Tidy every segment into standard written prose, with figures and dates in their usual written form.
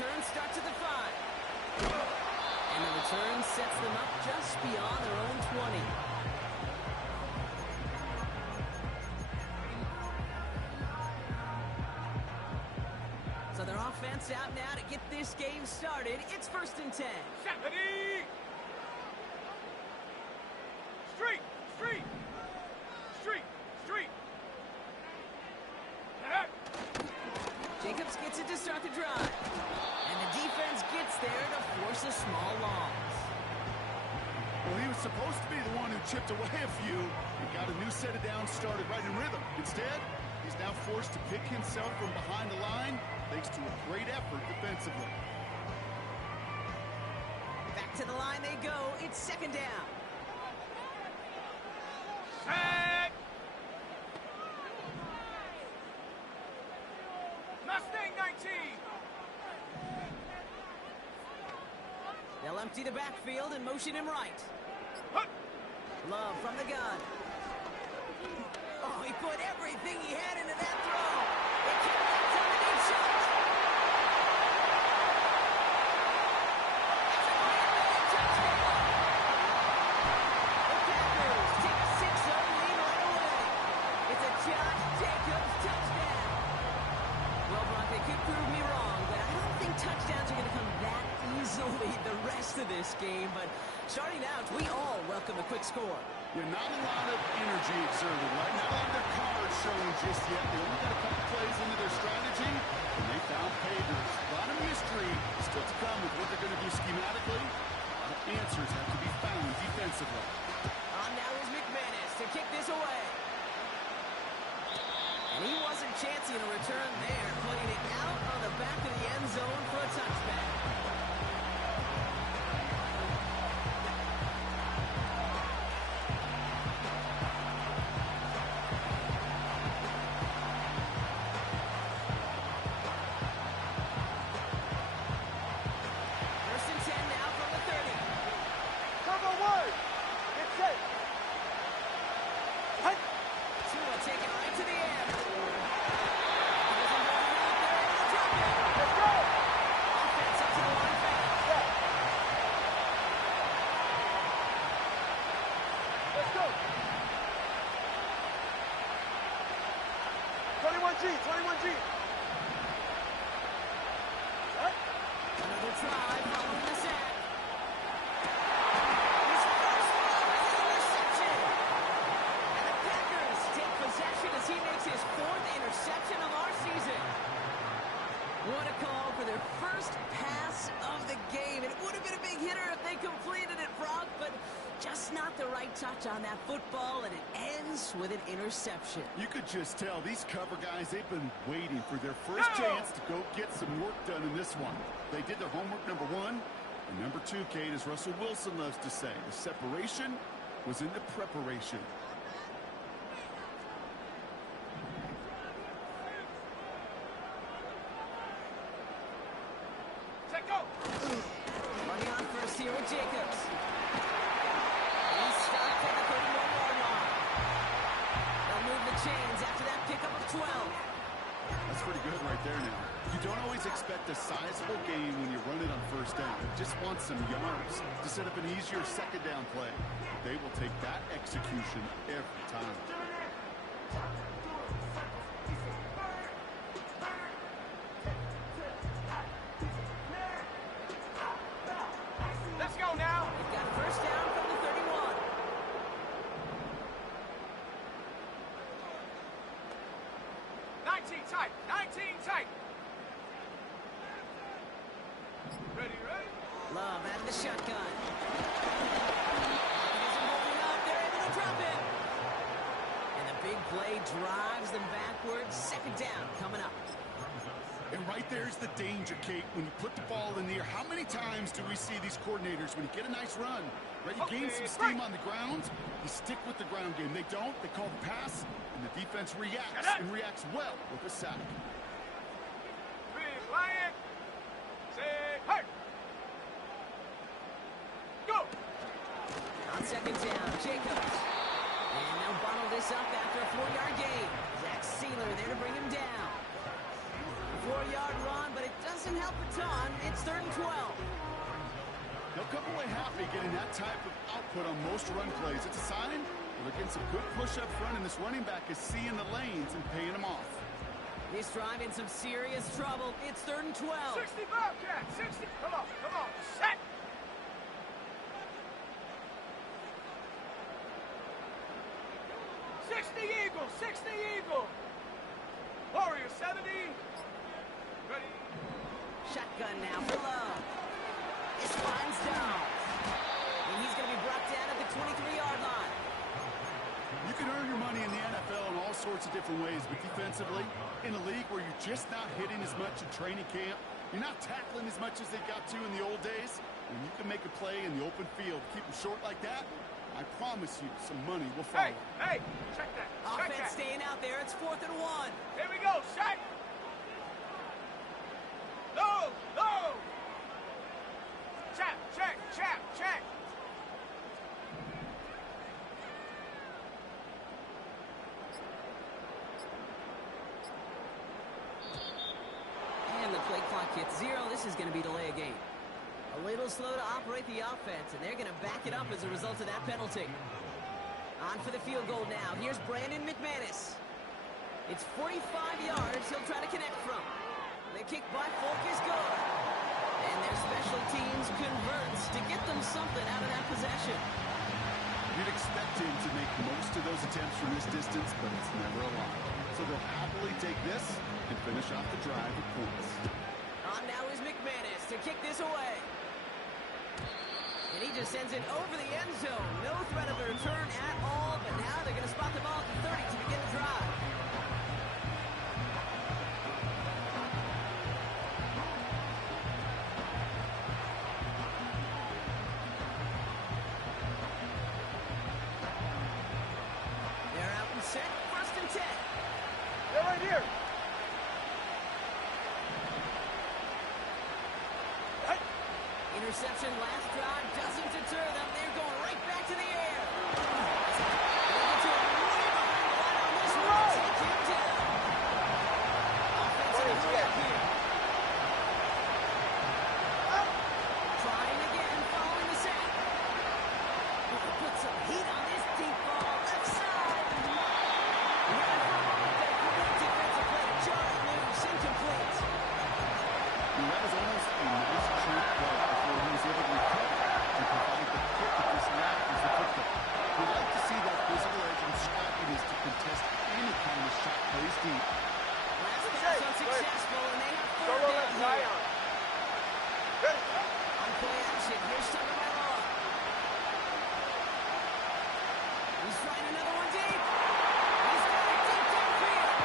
return starts at the 5. And the return sets them up just beyond their own 20. So their offense out now to get this game started. It's 1st and 10. Ready? Street! Street! Street! Street! Jacobs gets it to start the drive. And the defense gets there to force a small loss. Well, he was supposed to be the one who chipped away a few and got a new set of downs started right in rhythm. Instead, he's now forced to pick himself from behind the line thanks to a great effort defensively. Back to the line they go. It's 2nd down. Set! Mustang 19! They'll empty the backfield and motion him right. Hut! Love from the gun. Oh, he put everything he had into that throw. It came out to the deep shot. It's a great touchdown. The Packers take a 6-0 lead right away. It's a Josh Jacobs touchdown. Well, Brock, they could prove me wrong, but I don't think touchdowns are going to come that easily the rest of this game. But starting out, we all welcome a quick score. Yeah, not a lot of energy exerted, right? Not a lot of their cards showing just yet. They only got a couple plays into their strategy, and they found pay dirt. A lot of mystery still to come with what they're going to do schematically. A lot of answers have to be found defensively. On now is McManus to kick this away. And he wasn't chancing a return there, putting it out on the back of the end zone for a touchback. Another try following the sack. His first one is an interception. And the Packers take possession as he makes his 4th interception of our season. What a call for their first pass of the game. It would have been a big hitter if they completed it, Brock, but just not the right touch on that football, and it ends with an interception. You could just tell these cover guys, they've been waiting for their first chance to go get some work done in this one. They did their homework, number 1. And number 2, Kate, as Russell Wilson loves to say, the separation was in the preparation. Running on first here with Jacobs. He stopped at the 31-yard line. They'll move the chains after that pickup of 12. That's pretty good right there now. You don't always expect a sizable gain when you run it on first down. You just want some yards to set up an easier second down play. They will take that execution every time. Let's go now! They've got first down from the 31. Tight! 19 tight! Ready? Love out of the shotgun. He isn't moving up. They're able to drop it. And the big play drives them backwards. 2nd down coming up. And right there's the danger, Kate. When you put the ball in the air, how many times do we see these coordinators, when you get a nice run, right, you gain some steam on the ground, you stick with the ground game. They don't. They call the pass, and the defense reacts, and reacts well with a sack. Big Lion! Say, hey! Go! On 2nd down, Jacobs. And they'll bottle this up after a 4-yard gain. Zach Sealer there to bring him down. 4-yard run, but it doesn't help a ton. It's 3rd and 12. They'll come away happy getting that type of output on most run plays. It's a sign they're getting some good push up front, and this running back is seeing the lanes and paying them off. This drive in some serious trouble. It's 3rd and 12. 60 Bobcat, 60. Come on, set. Sixty Eagle. Warrior 70. Ready. Shotgun now for Love. His line's down. And he's going to be brought down at the 23-yard line. You can earn your money in the NFL in all sorts of different ways, but defensively, in a league where you're just not hitting as much in training camp, you're not tackling as much as they got to in the old days, when you can make a play in the open field, keep them short like that, I promise you some money will follow. Hey, check that. Offense staying out there. It's 4th and 1. Here we go, set. No. Check. And the play clock hits 0. This is going to be delay a game. A little slow to operate the offense, and they're going to back it up as a result of that penalty. On for the field goal now. Here's Brandon McManus. It's 45 yards he'll try to connect from. The kick by Folk is good. And their special teams converts to get them something out of that possession. You'd expect him to make most of those attempts from this distance, but it's never a lot. So they'll happily take this and finish off the drive with points. On now is McManus to kick this away. And he just sends it over the end zone. No threat of a return at all, but now they're going to spot the ball at the 30 to begin the drive. They're out and set. 1st and 10. They're right here. Interception last drive doesn't deter them. They're going right back to the air. They get to it way behind the line on this one. Take him down. Offensive hurry here. Trying again, following the sack. Put some heat on this deep ball. Left side. Great defensive play. Jarring loose. Incomplete. That was almost a nice cheap play before he was able to recover and provide the kick that this lap is the football. We like to see that physical edge and scrappiness to contest any kind of shot plays deep. Last pass unsuccessful, and they have 3rd down here. Zion. Ready. On play action, here's Tagovailoa. He's trying another one deep. He's got it deep downfield.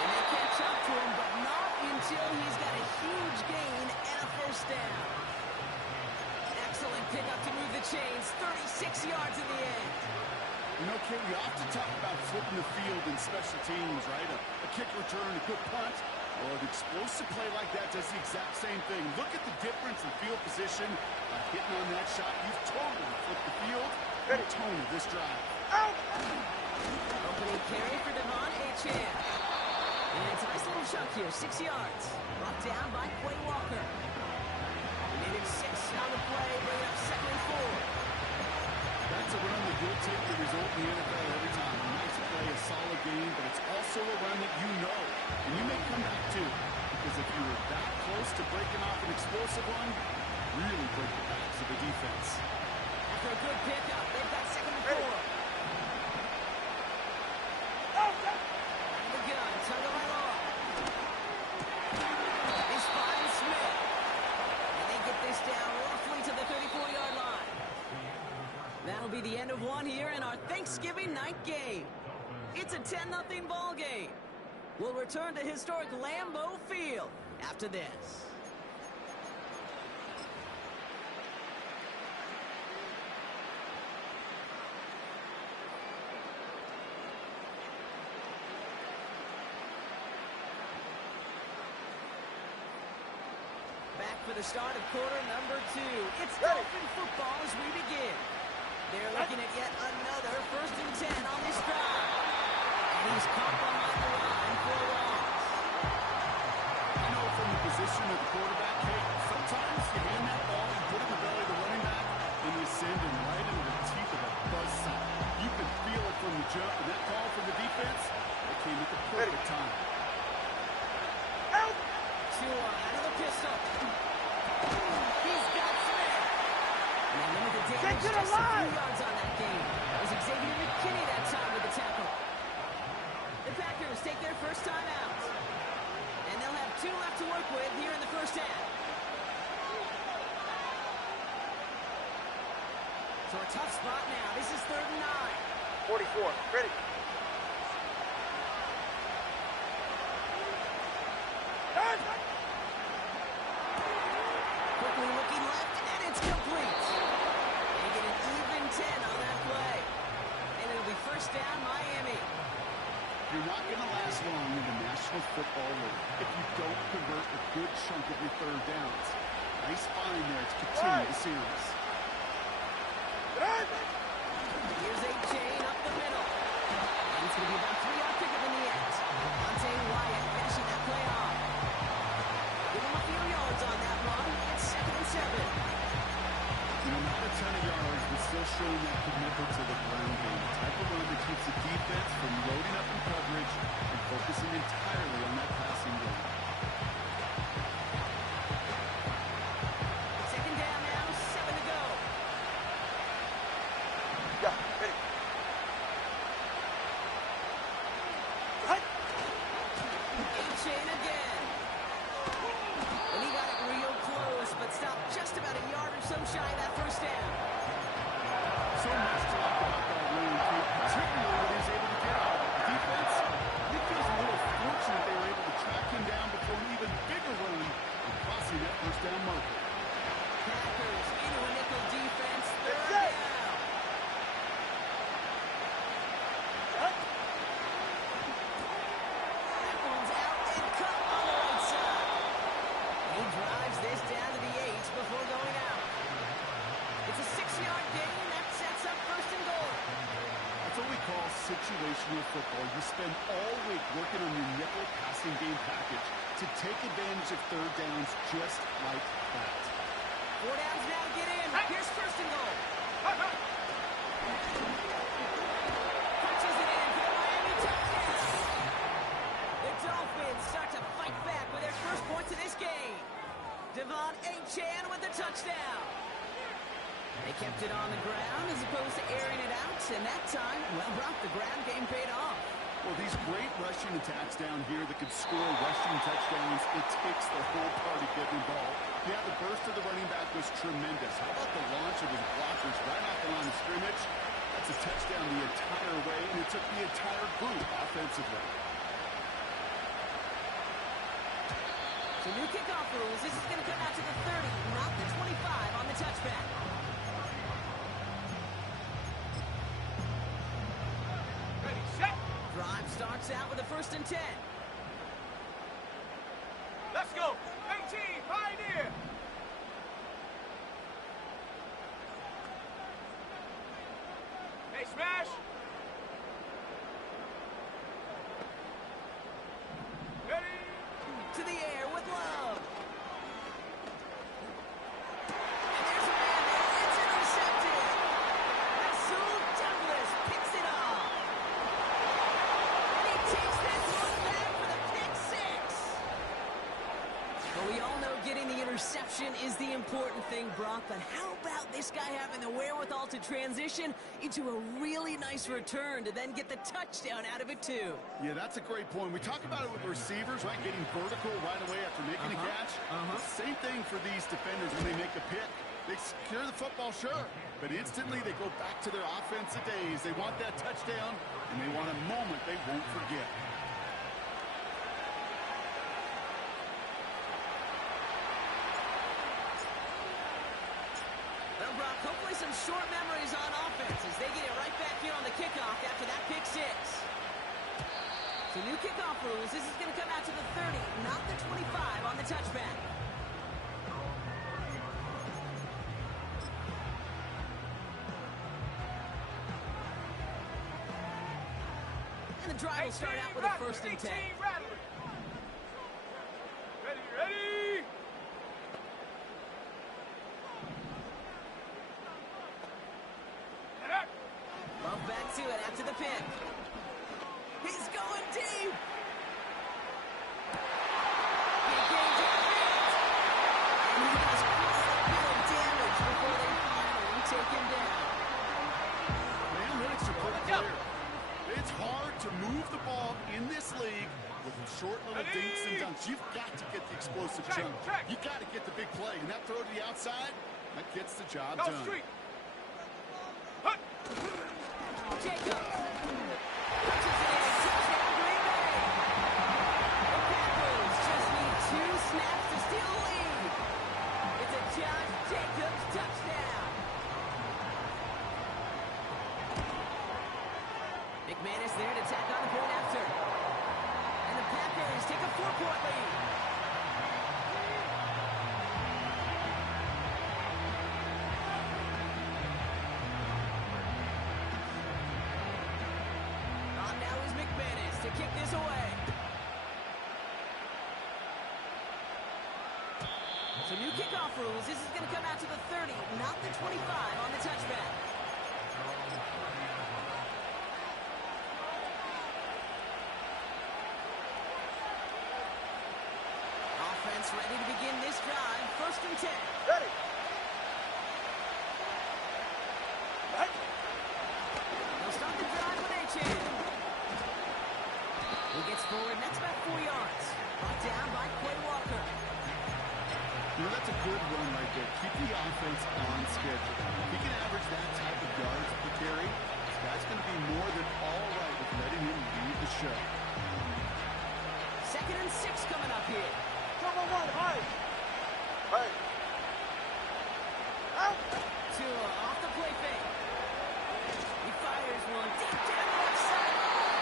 And they catch up to him, but not until he's got a huge gain and a 1st down. Excellent pickup to move the chains. 36 yards in the end. You know, Kate, we often talk about flipping the field in special teams, right? A kick return, a good punt. Well, an explosive play like that does the exact same thing. Look at the difference in field position. By hitting on that shot, you've totally flipped the field and the tone of this drive. Opening carry for Devon Achane. And it's a nice little chunk here, 6 yards. Brought down by Quay Walker. Needed 6 on the play, bringing up 2nd and 4. That's a run that will take the result in the NFL every time. A nice play, a solid game, but it's also a run that you know, and you may come back to. Because if you were that close to breaking off an explosive one, really break the backs of the defense. After a good pickup, they've got 2nd and 4. And the gun, Tagovailoa. He's fine, Smith. And they get this down roughly to the 34-yard line. That'll be the end of one here in our Thanksgiving night game. It's a 10-0 ball game. We'll return to historic Lambeau Field after this. Back for the start of quarter number 2. It's Dolphin football as we begin. They're looking at yet another 1st and 10 on this drive. And he's caught behind the line for a loss. call from the defense. It came at the perfect time. Out! Tua out of the pistol. He's got Smith. And they limit the damage Get just a few alive! yards on that game. It was Xavier McKinney that time with the tackle. The Packers take their first time out. And they'll have 2 left to work with here in the first half. So a tough spot now. This is 3rd and 9. 44. Ready. Quickly looking left, and it's complete. They get an even 10 on that play. And it'll be first down, Miami. You're not going to last long in the National Football League if you don't convert a good chunk of your third downs. Nice find there to continue the series. Here's a chain up the middle. And it's going to be about 3-yard pickup in the end. Devontae Wyatt finishing that play off. Give him a few yards on that run. It's 2nd and 7. Not a ton of yards, but still showing that commitment to the ground game. The type of run that keeps the defense from loading up in coverage and focusing entirely on that passing game. 2nd down now, 7 to go. Yeah, ready. A-chain again. And he got it real close, but stopped just about a yard or so shy of that first down. So much to like about that run, particularly when he was able to get out of the defense. He feels a little fortunate they were able to track him down before an even bigger run and crossing that first down marker. Packers into a nickel defense, 3rd That's down. it. That one's out and cut on the right side. He drives this down to the 8 before going out. It's a 6-yard gain. That sets up 1st and goal. That's what we call situational football. You spend all week working on your nickel passing game package to take advantage of third downs just like that. 4 downs now to get in. Here's 1st and goal. Punches it in for the Miami Dolphins. The Dolphins start to fight back with their first points of this game. Devon A-Chan with the touchdown. They kept it on the ground as opposed to airing it out, and that time, well, Brock, the ground game paid off. Well, these great rushing attacks down here that could score rushing touchdowns, it takes the whole party getting involved. Yeah, the burst of the running back was tremendous. How about the launch of his blockers right off the line of scrimmage? That's a touchdown the entire way, and it took the entire group offensively. So new kickoff rules. This is going to come out to the 30, not the 25 on the touchback. Ready, set. Drive starts out with a 1st and 10. Let's go. 18, Pioneer. Hey, smash. Ready. To the air with Love. And there's a man there. It's intercepted. Rasul Douglas picks it off. And he takes this one back for the pick 6. Well, we all know getting the interception is the important thing, Brock, but how about this guy having the wherewithal to transition into a really nice return to then get the touchdown out of it, too? Yeah, that's a great point. We talk about it with receivers, right? Getting vertical right away after making a catch. Same thing for these defenders when they make a pick. They secure the football, sure, but instantly they go back to their offensive days. They want that touchdown, and they want a moment they won't forget. Well, Brock, hopefully some short memories on offense as they get it right back here on the kickoff after that pick 6. So new kickoff rules. This is going to come out to the 30, not the 25 on the touchback. And the drive will start out with a 1st and 10. Ready, ready. Love back to it after the pick. move the ball in this league with short little dinks and dunks. You've got to get the explosive jump. You've got to get the big play. And that throw to the outside, that gets the job done. Street. Jacobs. Punches it in. Touchdown, Green Bay. The Packers just need 2 snaps to steal the lead. It's a Josh Jacobs touchdown. McManus there to tack on the point after. And the Packers take a 4-point lead. On now is McManus to kick this away. So new kickoff rules. This is going to come out to the 30, not the 25 on the touchback. Offense ready to begin this drive. 1st and 10. Ready. Right. They'll start the drive with Achan. He gets forward, and that's about 4 yards. Brought down by Quay Walker. You know, that's a good run right there. Keep the offense on schedule. If he can average that type of yards per carry, this guy's going to be more than all right with letting him lead the show. 2nd and 6 coming up here. Number 1, high. Right. Out. Tua off the play fake. He fires one deep down the left sideline.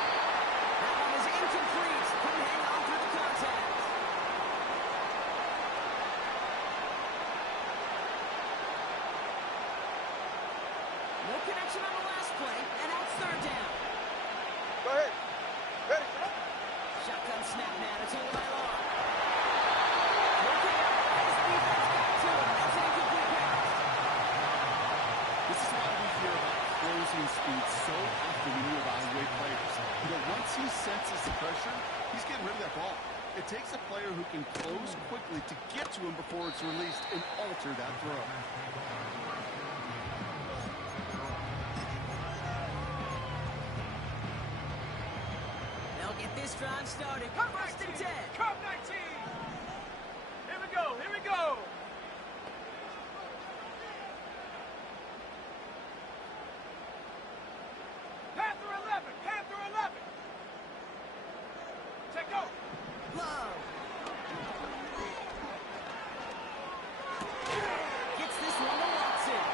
That one is incomplete. Couldn't hang on through the contact. No connection on the last play, and now it's 3rd down. Go ahead. Ready. Shotgun snap now to Tagovailoa. Looking up as the defense got to him. That's an incomplete pass. This is why we hear about closing speed so often when you evaluate players. You know, once he senses the pressure, he's getting rid of that ball. It takes a player who can close quickly to get to him before it's released and alter that throw. They'll get this drive started. Come 1st and 19. 10. Come 19. Here we go. Here we go. Panther 11. Panther 11. Take go. Love. Gets this one to Watson.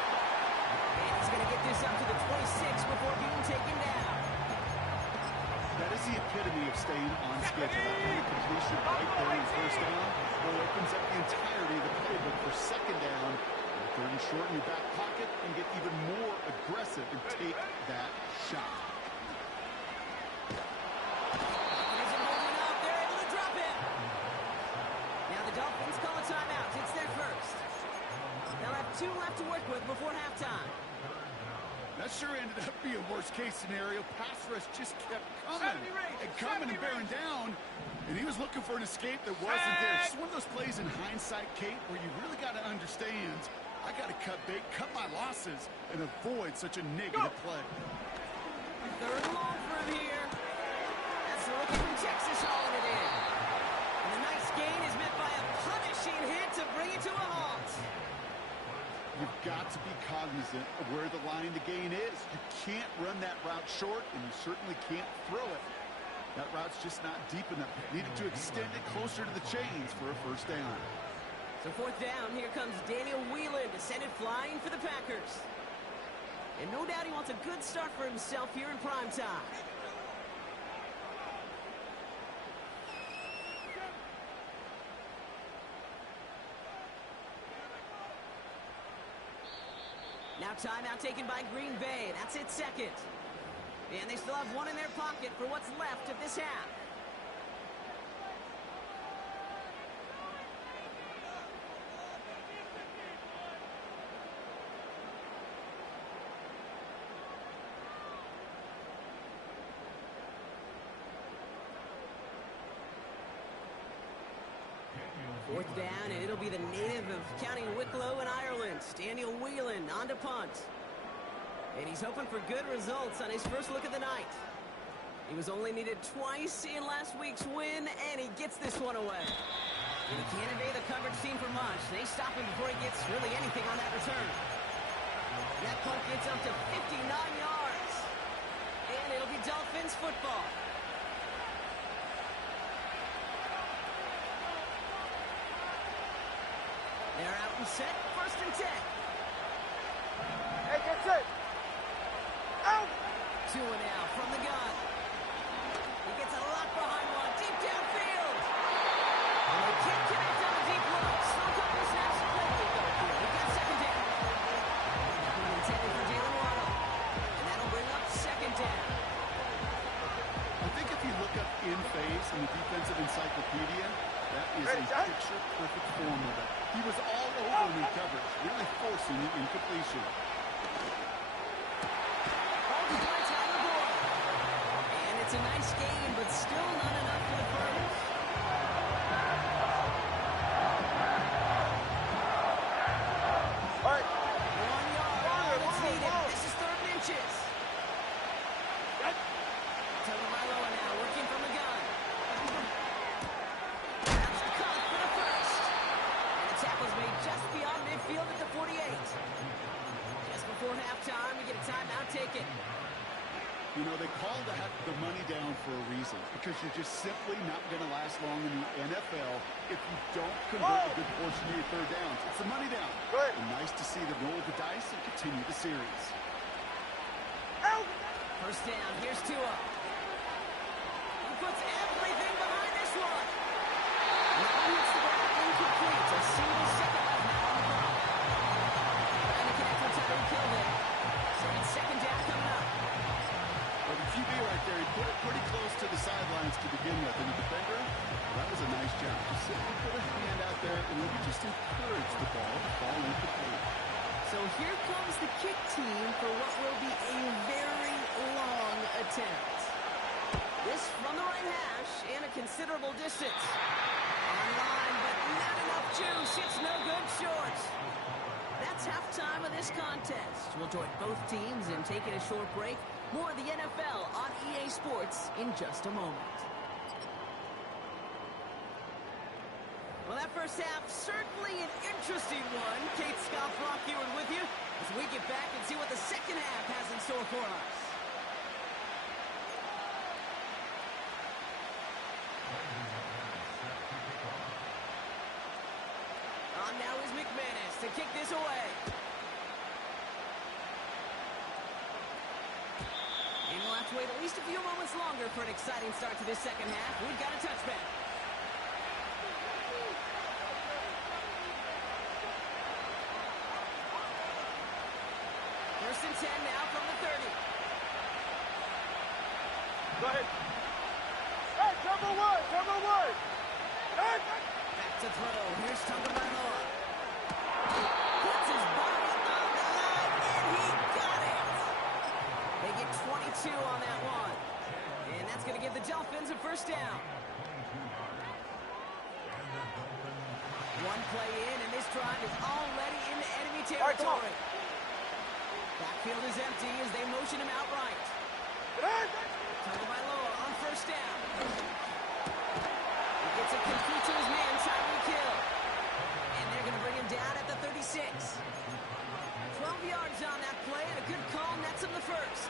And he's going to get this up to the 26 before being taken down. That is the epitome of staying on schedule. That one completion right there in 1st down, well, opens up the entirety of the playbook for 2nd down. 3rd and short in your back pocket and get even more aggressive and take that shot. Isn't holding up. They're able to drop it. Now the Dolphins call a timeout. It's their first. They'll have 2 left to work with before halftime. That sure ended up being worst-case scenario. Pass rush just kept coming and coming and bearing down, and he was looking for an escape that wasn't there. It's one of those plays in hindsight, Kate, where you really got to understand, I got to cut bait, cut my losses, and avoid such a negative play. 3rd and long for him here. That's the rookie from Texas hauling it in. And the nice gain is met by a punishing hit to bring it to a halt. You've got to be cognizant of where the line to gain is. You can't run that route short, and you certainly can't throw it. That route's just not deep enough. You needed to extend it closer to the chains for a 1st down. So 4th down, here comes Daniel Whelan to send it flying for the Packers. And no doubt he wants a good start for himself here in prime time. Now timeout taken by Green Bay. That's it 2nd. And they still have 1 in their pocket for what's left of this half. Fourth down, and it'll be the native of County Wicklow in Ireland, Daniel Whelan, on to punt. And he's hoping for good results on his first look of the night. He was only needed twice in last week's win, and he gets this one away. And he can't evade the coverage team for much. They stop him before he gets really anything on that return. That punt gets up to 59 yards. And it'll be Dolphins football. They're out and set, 1st and 10. Hey, get set. Out. Tua now from the gun. He gets a lot behind one, deep downfield. And they can't connect on the deep look. Slow couple of snaps to play. We've got 2nd down. That one intended for Jalen Waddle. And that'll bring up 2nd down. I think if you look up in phase in the defensive encyclopedia, that is a picture-perfect form of it. He was all over him in coverage, really forcing the incompletion. And it's a nice game, but still not enough for the Birds. All right. 1 yard, all that's needed. This is 3rd and inches. Tagovailoa now working from the gun. That's caught for the first. And the tackle's made just beyond midfield at the 48. Just before halftime, we get a timeout taken. You know, they call the money down for a reason, because you're just simply not going to last long in the NFL if you don't convert a good portion of your 3rd downs. It's the money down. Good. And nice to see them roll the dice and continue the series. Out. 1st down, here's Tua. He puts everything behind this one. Now hits the ground incomplete. A single second left now on the clock. Trying to connect with Tyreek Hill there. So it's 2nd down coming up. Well, the QB right there, he put it pretty close to the sidelines to begin with. And the defender, well, that was a nice job. Just simply put a hand out there and maybe just encourage the ball to fall incomplete. So here comes the kick team for what will be a very long attempt. This from the right hash and a considerable distance. Online, but not enough juice. It's no good short. That's halftime of this contest. We'll join both teams in taking a short break. More of the NFL on EA Sports in just a moment. Well, that first half, certainly an interesting one. Kate Scott Brockeward with you as we get back and see what the second half has in store for us. On now is McManus to kick this away. And we'll have to wait at least a few moments longer for an exciting start to this second half. We've got a touchback. First and 10 now from the 30. Go ahead. Hey, number one. Hey. Back to throw. Here's Tagovailoa. Puts his body on the line, and he got it. They get 22 on that one. And that's going to give the Dolphins a 1st down. One play in, and this drive is already into enemy territory. Backfield is empty as they motion him outright. Tagovailoa on 1st down. He gets it complete to his man, Tyreek Hill. And they're going to bring him down at the 36. 12 yards on that play, and a good call nets him the 1st.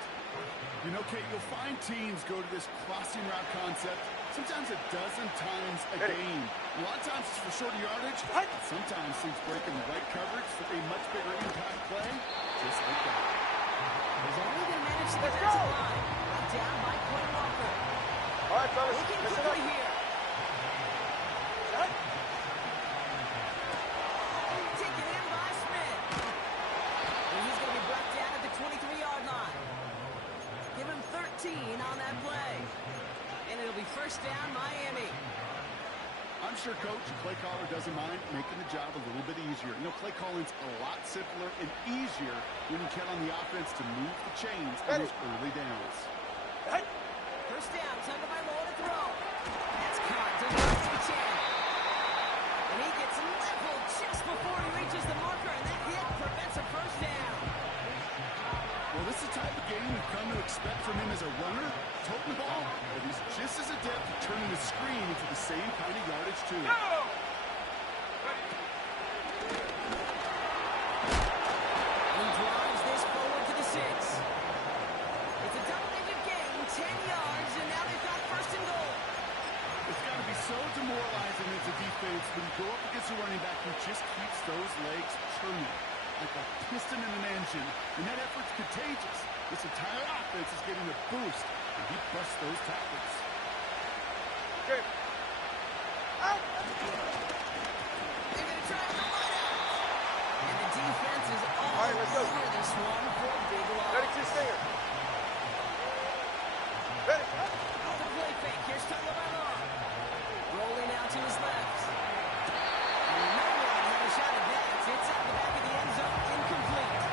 You know, Kate, you'll find teams go to this crossing route concept sometimes a dozen times a game. A lot of times it's for shorter yardage. Sometimes things break in the right coverage for a much bigger impact play, just like that. He's only going to manage the defensive line. Brought down by Quinn Walker. All right, fellas. Looking Listen quickly up. here. Taken in by Smith. And he's going to be brought down at the 23-yard line. Give him 13 on that play. And it'll be 1st down, Miami. I'm sure Coach and play caller doesn't mind making the job a little bit easier. You know, play calling's a lot simpler and easier when you count on the offense to move the chains on those early downs. 1st down, Tagovailoa to throw. That's caught. Doesn't take a chance. And he gets leveled just before he reaches the marker, and that hit prevents a 1st down. Well, this is the type of game you've come to respect from him as a runner, toting the ball, but he's just as adept at turning the screen into the same kind of yardage, too. Go! He drives this forward to the 6. It's a double-digit gain, 10 yards, and now they've got first and goal. It's got to be so demoralizing as a defense when you go up against a running back who just keeps those legs turning like a piston in an engine, and that effort's contagious. This entire offense is getting a boost, and he busts those tackles. Okay. Out! They're going to try to come on out. And the defense is all right, let's go. over this one for a big loss. Ready to stinger. Ready. The play fake. Here's Tagovailoa. Rolling out to his left. And no one had a shot at that. It's out the back of the end zone. Incomplete.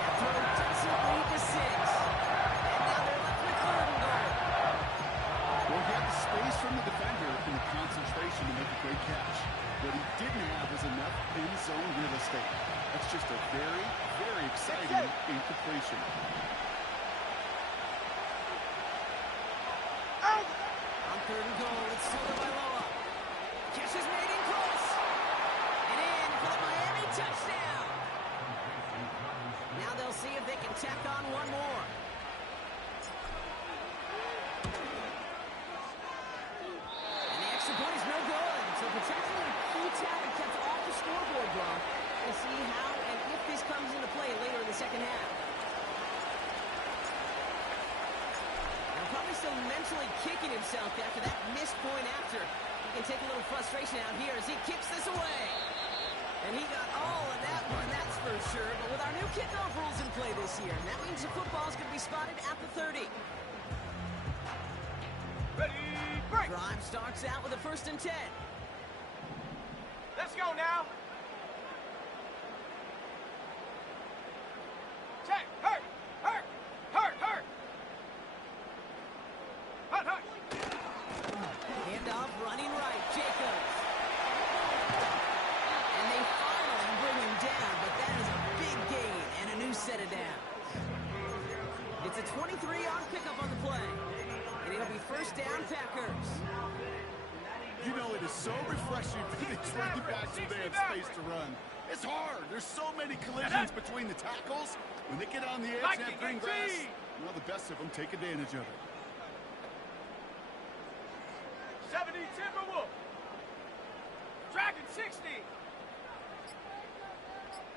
That throw doesn't lead to 6. And now they're left with third and goal. Well, he had the space from the defender and the concentration to make a great catch. What he didn't have was enough end zone real estate. That's just a very, very exciting incompletion. Out! On third and goal, it's Tagovailoa. Catch is made in close. And in for the Miami touchdown. Now they'll see if they can tack on one more. And the extra point is no good. So potentially a key talent kept off the scoreboard, Bron. We'll see how and if this comes into play later in the second half. Now probably still mentally kicking himself after that missed point after. He can take a little frustration out here as he kicks this away. And he got all of that one, that's for sure. But with our new kickoff rules in play this year, that means the football's going to be spotted at the 30. Ready, break! Drive starts out with a 1st and 10. Let's go now. Check. Hurt. Hurt. Hurt. Hurt. Hurt. Hurt. Handoff running right, Jacobs. And they finally bring him down, but that is a big gain and a new set of downs. It's a 23-yard pickup on the play. And it'll be first down, Packers. You know, it is so refreshing for these running backs when they have space to run. It's hard. There's so many collisions between the tackles. When they get on the edge and have green grass, well, the best of them take advantage of it. 70 Timberwolf. Dragon 60.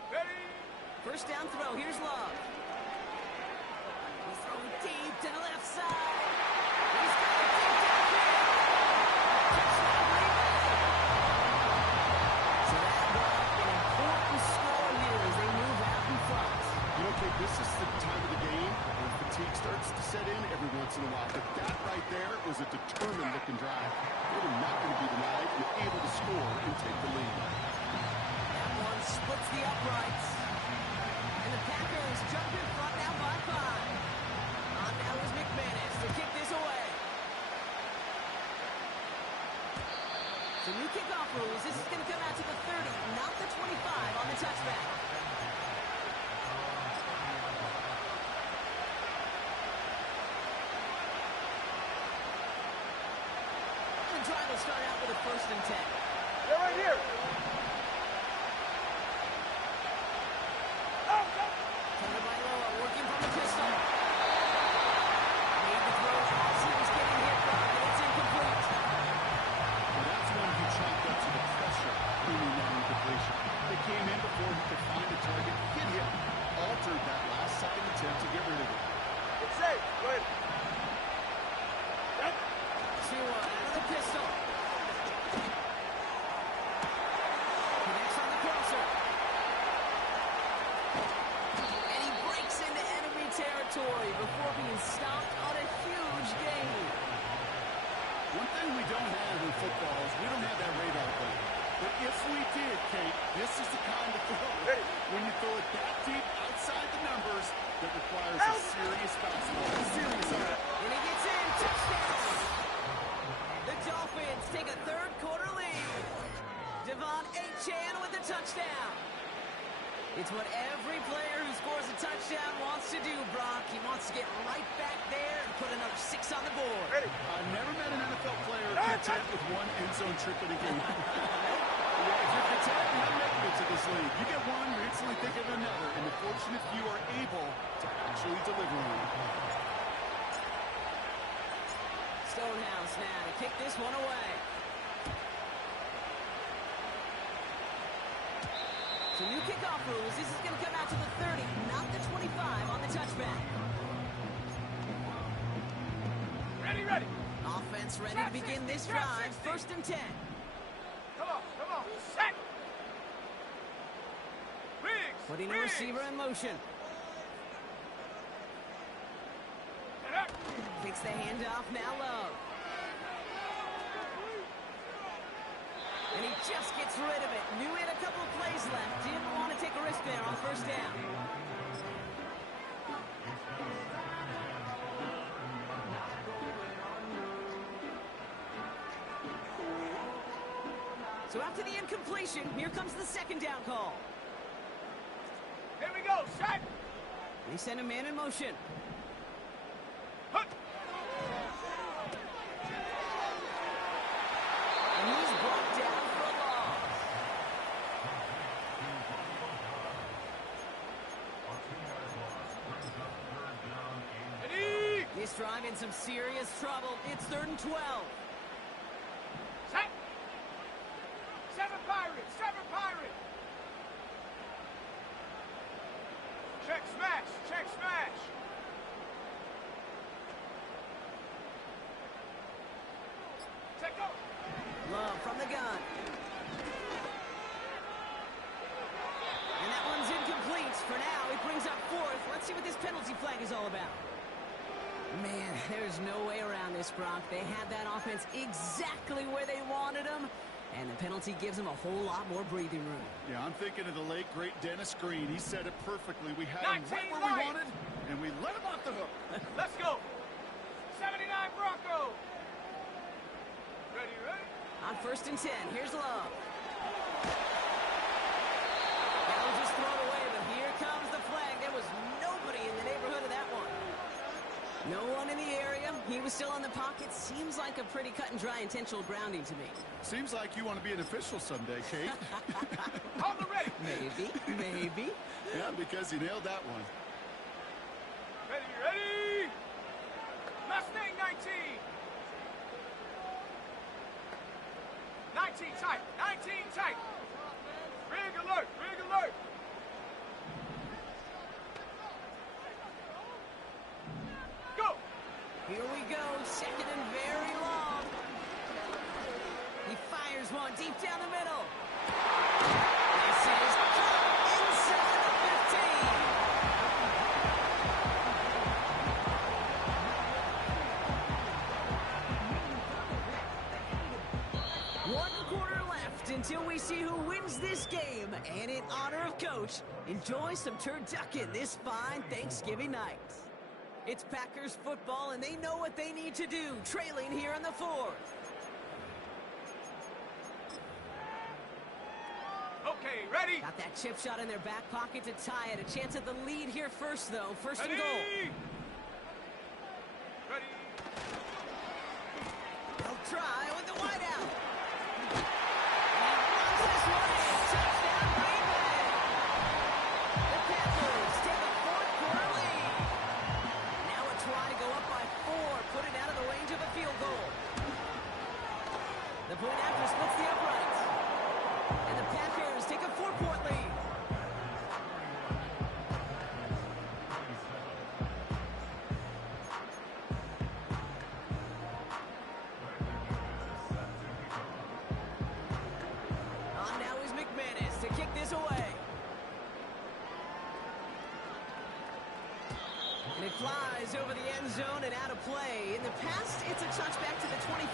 Ready. First down throw. Here's Love. He's throwing deep to the left side. He's got it deep downfield. Touchdown, Green Bay. So that brought up an important score here as they move out in front. You know, Kate, this is the time of the game when fatigue starts to set in every once in a while. But that right there was a determined-looking drive. They were not going to be denied and able to score and take the lead. That one splits the uprights. And the Packers jump in front now by 5. On now is McManus to kick this away. So new kickoff rules. This is going to come out to the 30, not the 25 on the touchback. The drive will start out with a 1st and 10. They're right here. Tagovailoa working from the pistol. Made the throw as he was getting hit, Brock, and it's incomplete. Well, that's when he chalked up to the pressure, meaning that incompletion. They came in before he could find the target, hit him, altered that last-second attempt to get rid of it. It's safe. Go ahead. Out of the pistol. Connects on the crosser. And he breaks into enemy territory before being stopped on a huge gain. One thing we don't have in football is we don't have that radar play. But if we did, Kate, this is the kind of throw. When you throw it that deep outside the numbers, that requires a serious fastball, a serious arm. And he gets in. Touchdown. The Dolphins take a third-quarter lead. Devon Achane with the touchdown. It's what every player who scores a touchdown wants to do, Brock. He wants to get right back there and put another 6 on the board. Ready. I've never met an NFL player content with one end zone trip in a game. Yeah, if you're content, you're not making it to this league. You get one, you're instantly thinking of another, and the fortunate few are able to actually deliver on it. Stonehouse now to kick this one away. So new kickoff rules. This is going to come out to the 30, not the 25 on the touchback. Ready, ready. Offense ready to begin this drive. 1st and 10. Come on. Set. Riggs. Putting the receiver in motion. Get up. Kicks the handoff, now Love. And he just gets rid of it. Knew he had a couple of plays left. Didn't want to take a risk there on 1st down. So after the incompletion, here comes the 2nd down call. Here we go. Set. They send a man in motion. Hut. And he's brought down for a loss. Ready. This drive in some serious trouble. It's 3rd and 12. Set. 7 Pirates. Check smash. Take go. Love from the gun. And that one's incomplete. For now, he brings up 4th. Let's see what this penalty flag is all about. Man, there's no way around this, Brock. They had that offense exactly where they wanted them, and the penalty gives them a whole lot more breathing room. Yeah, I'm thinking of the late, great Dennis Green. He said it perfectly. We had him 19 right where we Lions. wanted, and we let him off the hook. Let's go. 79 Broncos. Ready. On 1st and 10, here's Love. That'll just throw it away, but here comes the flag. There was nobody in the neighborhood of that one. No one in the area. He was still in the pocket. Seems like a pretty cut and dry intentional grounding to me. Seems like you want to be an official someday, Kate. On the ready. Maybe. Yeah, because you nailed that one. Ready. Mustang 19. 19 tight. Rig alert. Go. Here we go. 2nd and very long. He fires one deep down the middle. This is inside the 15. 1 quarter left until we see who wins this game. And in honor of Coach, enjoy some turducken this fine Thanksgiving night. It's Packers football, and they know what they need to do, trailing here in the 4th. Okay, ready. Got that chip shot in their back pocket to tie it. A chance at the lead here first, though. 1st and goal. Ready. They'll try with the wideout. And he runs this one in. Touchdown, Green Bay. The Packers take a 4th quarter lead. Now a try to go up by 4. Put it out of the range of a field goal. The point after splits the uprights. And the Packers take a 4-point lead. On now is McManus to kick this away. And it flies over the end zone and out of play. In the past, it's a touchback to the 25.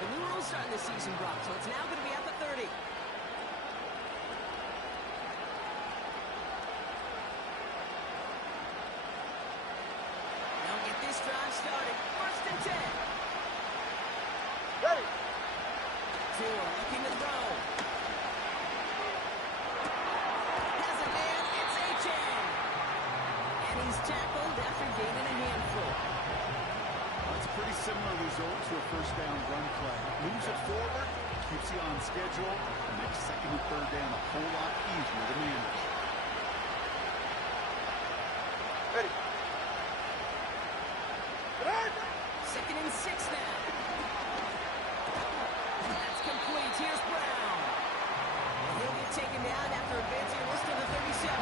The new rules starting this season, Brock, so it's now going to be at the 30. They'll get this drive started. 1st and 10. Ready. Tua looking to throw. Has a man. It's A-Chain. And he's tackled after similar result to a first down run play. Moves it forward, keeps you on schedule, and makes second and third down a whole lot easier to manage. Ready. Second and 6 now. That's complete. Here's Brown. And he'll get taken down after advancing this to the 37.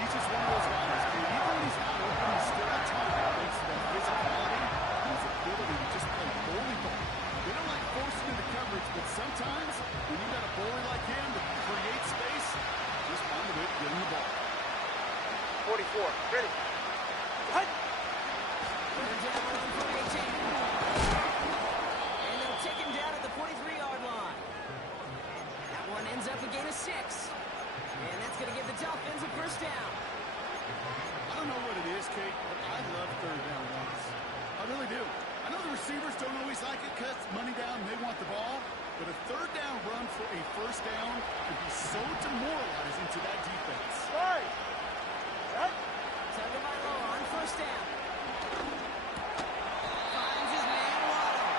He's just one of those guys. Even when he's not open, he's still a target thanks to that physicality and his ability to just play bully ball. They don't like forcing into coverage, but sometimes when you got a bully like him that creates space, just find a way to get him the ball. 44. Ready. Hut. Third down run for A.J. And they'll take him down at the 43-yard line. That one ends up a gain of 6. And that's going to give the Dolphins a first down. I don't know what it is, Kate, but I love third down runs. I really do. I know the receivers don't always like it because money down and they want the ball, but a third down run for a first down can be so demoralizing to that defense. Right. Right. Tagovailoa on first down. Finds his man Waddle.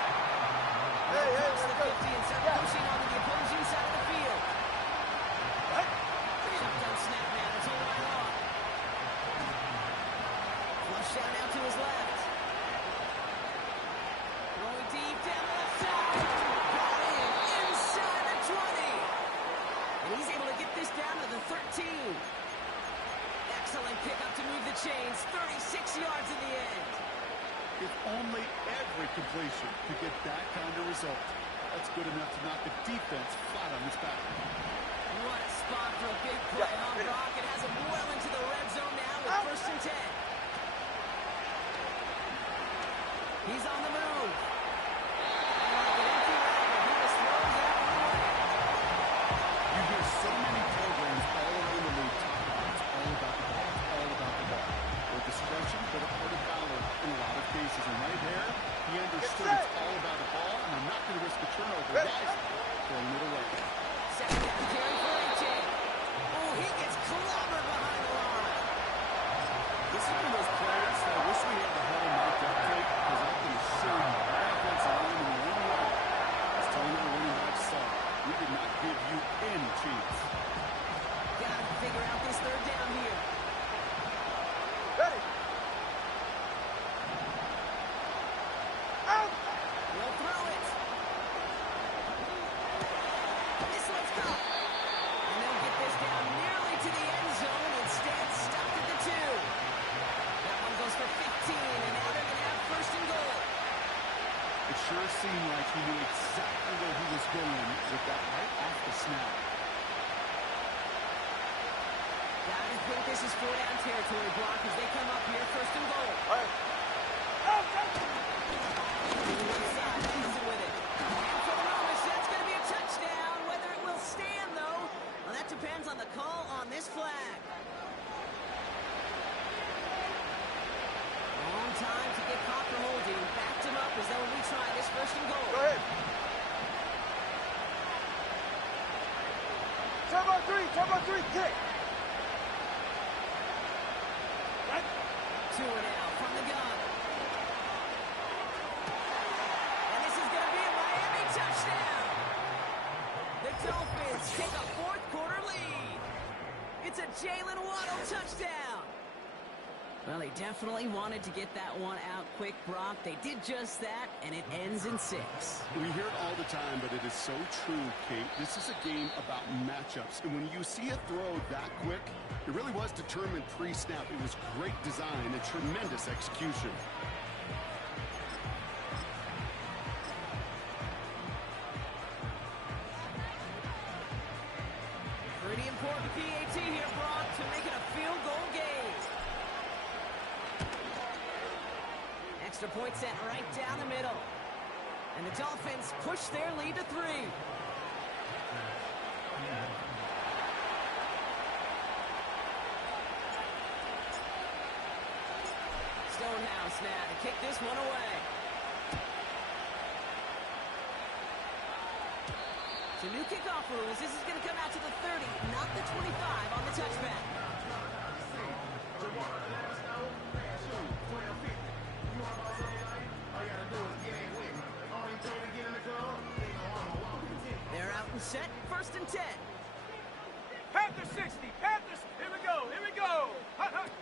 Hey, Across the let's go. 50 and start pushing onto the opposing side of the field. Right. Shotgun snap now to Tagovailoa. Flush out now to his left. Throwing deep down the left side. Got in inside the 20. And he's able to get this down to the 13. Excellent pickup to move the chains. 36 yards in the end. If only every completion could get that kind of result. That's good enough to knock the defense flat on its back. What a spot for a big play, huh, Brock? It has him well into the red zone now with first and 10. He's on the move. And like an empty rabbit, he just throws that one away. You hear so many programs all over the league talk about it's all about the ball. It's all about the ball. Or discretion, but a part of valor in a lot of cases. And right there, he understood it's all about the ball, and I'm not going to risk a turnover. Guys, throwing it away. Second down carry for A.J. Oh, he gets clobbered behind the line. This is one of those plays that I wish we had the huddle marked up, Kate, because I can assure you, our offensive line in the running back is telling our running back, son, we did not give you any chance. Got to figure out this third down here. Ready. Out. We'll throw it. This one's caught. And they'll get this down nearly to the end zone. Instead, stopped at the 2. That one goes for 15, and now they're going to have first and goal. It sure seemed like he knew exactly where he was going with that right off the snap. Gotta think this is 4-down territory, Brock, as they come up here first and goal. All right. Out. One side, easy with it. And for the moment, that's going to be a touchdown. Whether it will stand, though, well, that depends on the call on this flag. Long time to get caught for holding. Backed him up as they will retry this first and goal. Go ahead. Turbo 3, kick. Right. 2 now from the gun. And this is going to be a Miami touchdown. The Dolphins take a fourth-quarter lead. It's a Jalen Waddle touchdown. Well, they definitely wanted to get that one out quick, Brock. They did just that, and it ends in 6. We hear it all the time, but it is so true, Kate. This is a game about matchups. And when you see a throw that quick, it really was determined pre-snap. It was great design and tremendous execution. Pretty important PAT here, Brock, to make it a field goal game. Extra point set right down the middle. And the Dolphins push their lead to 3. Stonehouse now to kick this one away. So new kickoff rules. This is going to come out to the 30, not the 25 on the touchback. set, 1st and 10. Panthers 60, Panthers, here we go, here we go. Hut, hut.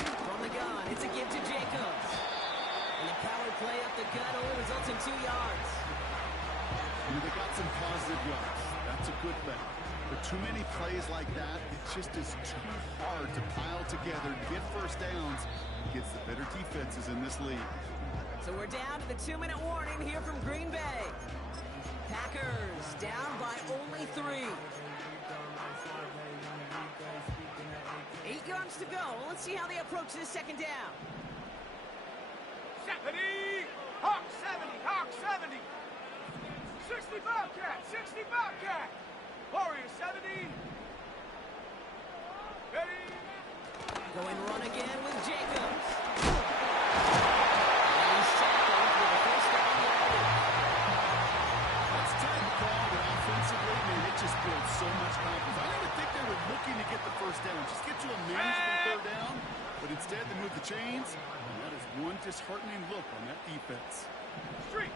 From the gun, it's a give to Jacobs. And the power play up the gut only results in 2 yards. They got some positive yards. That's a good thing. But too many plays like that, it just is too hard to pile together to get first downs against the better defenses in this league. So we're down to the 2-minute warning here from Green Bay. Packers down by only 3. 8 yards to go. Let's see how they approach this 2nd down. 70, Hawk 70, Hawk 70. 60 Bobcat, 60 Bobcat. Warrior 70. Ready. Going run again with Jacobs. And he's tackled with a 1st down yardage. That's time to call, but offensively, man, it just builds so much confidence. I didn't think they were looking to get the 1st down. Just get to a manageable 3rd down. But instead, they move the chains. And that is one disheartening look on that defense. Street.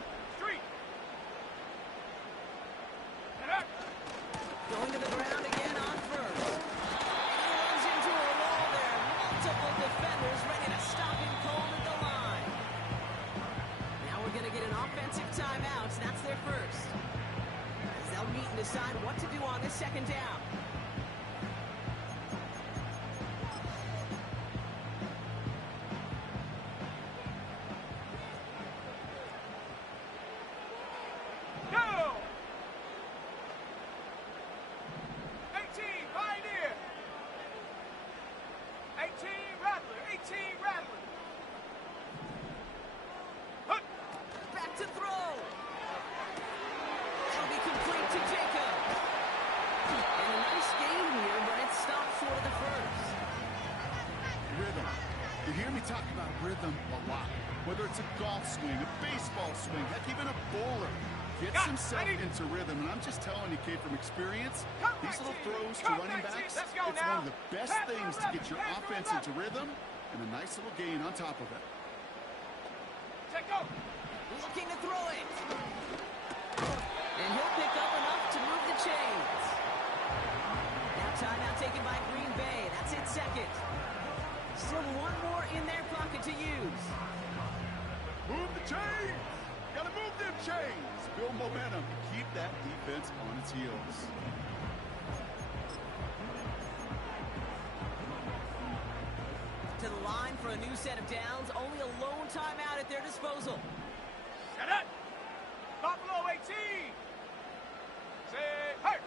Going to the ground again on 1st. And he runs into a wall there. Multiple defenders ready to stop him cold at the line. Now we're going to get an offensive timeout. That's their 1st. As they'll meet and decide what to do on this 2nd down. Rhythm a lot. Whether it's a golf swing, a baseball swing, heck, even a bowler gets himself into rhythm. And I'm just telling you, Kate, from experience, these little throws to running backs, it's one of the best things to get your offense into rhythm and a nice little gain on top of it. Looking to throw it. And he'll pick up enough to move the chains. Now timeout taken by Green Bay. That's it 2nd. Still 1 more in their pocket to use. Move the chains! Gotta move them chains! Build momentum and keep that defense on its heels. To the line for a new set of downs. Only a lone timeout at their disposal. Set it! Buffalo 18! Say, hey!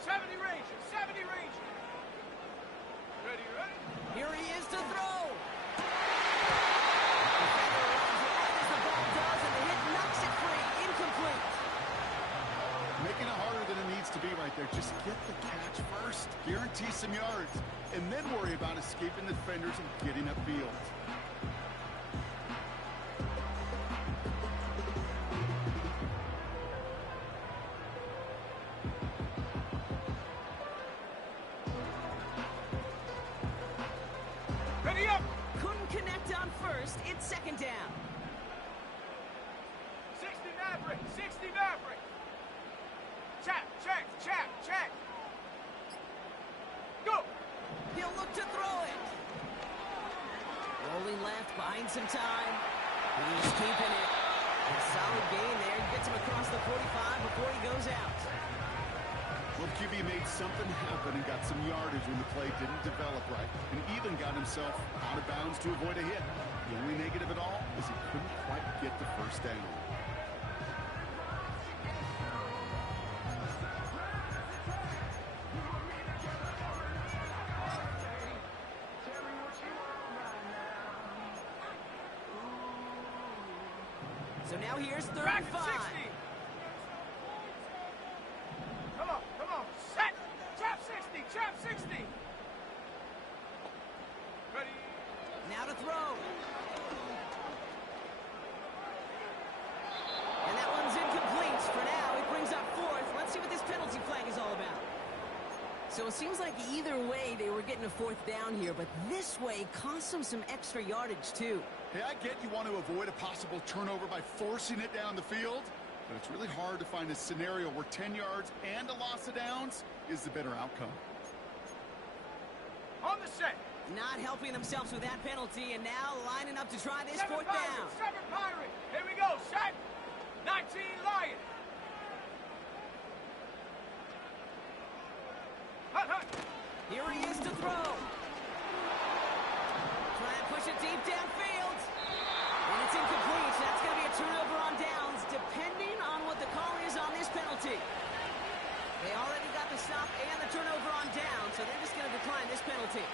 70 Rangers, 70 Rangers! Ready? Here he is to throw. Defender runs right as the ball does, and the hit knocks it free. Incomplete. Making it harder than it needs to be right there. Just get the catch first. Guarantee some yards. And then worry about escaping the defenders and getting upfield. Couldn't connect on 1st. It's 2nd down. 60 Maverick, 60 Maverick. Check. Go. He'll look to throw it. Rolling left, buying some time. He's keeping it. A solid gain there. He gets him across the 45 before he goes out. Well, QB made something happen and got some yardage when the play didn't develop right, and even got himself out of bounds to avoid a hit. The only negative at all is he couldn't quite get the 1st down. So now here's 3rd Back and at 5. 60. Come on. Set. Chap 60. Ready. Now to throw. And that one's incomplete. For now, it brings up 4th. Let's see what this penalty flag is all about. So it seems like either way they were getting a 4th down here, but this way cost them some extra yardage too. Hey, I get you want to avoid a possible turnover by forcing it down the field, But it's really hard to find a scenario where 10 yards and a loss of downs is the better outcome. On the set. Not helping themselves with that penalty, and now lining up to try this 7 fourth down. Pirates, 7 Pirates. Here we go. Set. 19 Lions. Hut, hut. Here he is to throw. Try and push it deep downfield. And it's incomplete. That's going to be a turnover on downs, depending on what the call is on this penalty. They already got the stop and the turnover on down, so they're just going to decline this penalty.